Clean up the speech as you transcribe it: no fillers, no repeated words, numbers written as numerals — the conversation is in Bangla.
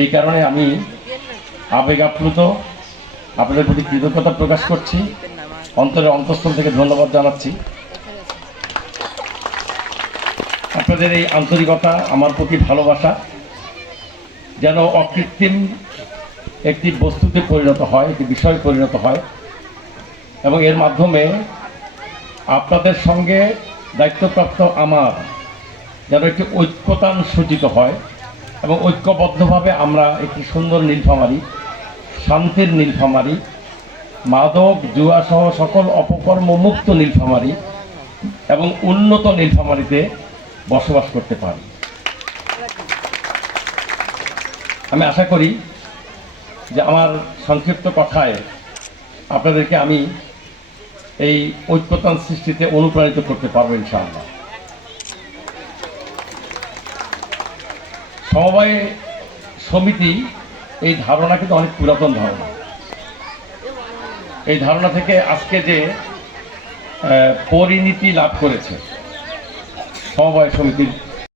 এই কারণে আমি আবেগ আপ্লুত, আপনাদের প্রতি কৃতজ্ঞতা প্রকাশ করছি, অন্তরের অন্তঃস্থল থেকে ধন্যবাদ জানাচ্ছি। আপনাদের এই আন্তরিকতা, আমার প্রতি ভালোবাসা যেন অকৃত্রিম একটি বস্তুতে পরিণত হয়, একটি বিষয়ে পরিণত হয়, এবং এর মাধ্যমে আপনাদের সঙ্গে দায়িত্বপ্রাপ্ত আমার যেন একটি ঐক্যতান সূচিত হয় এবং ঐক্যবদ্ধভাবে আমরা একটি সুন্দর নীলফামারী, শান্তির নীলফামারী, মাদক জুয়াসহ সকল অপকর্মমুক্ত নীলফামারী এবং উন্নত নীলফামারীতে বসবাস করতে পারি। আমি আশা করি যে আমার সংক্ষিপ্ত কথায় আপনাদেরকে আমি এই ঐক্যতান সৃষ্টিতে অনুপ্রাণিত করতে পারবো ইনশাআল্লাহ। সমবায় সমিতি এই ধারণা কিন্তু অনেক পুরাতন ধারণা। এই ধারণা থেকে আজকে যে পরিণতি লাভ করেছে সমবায় সমিতির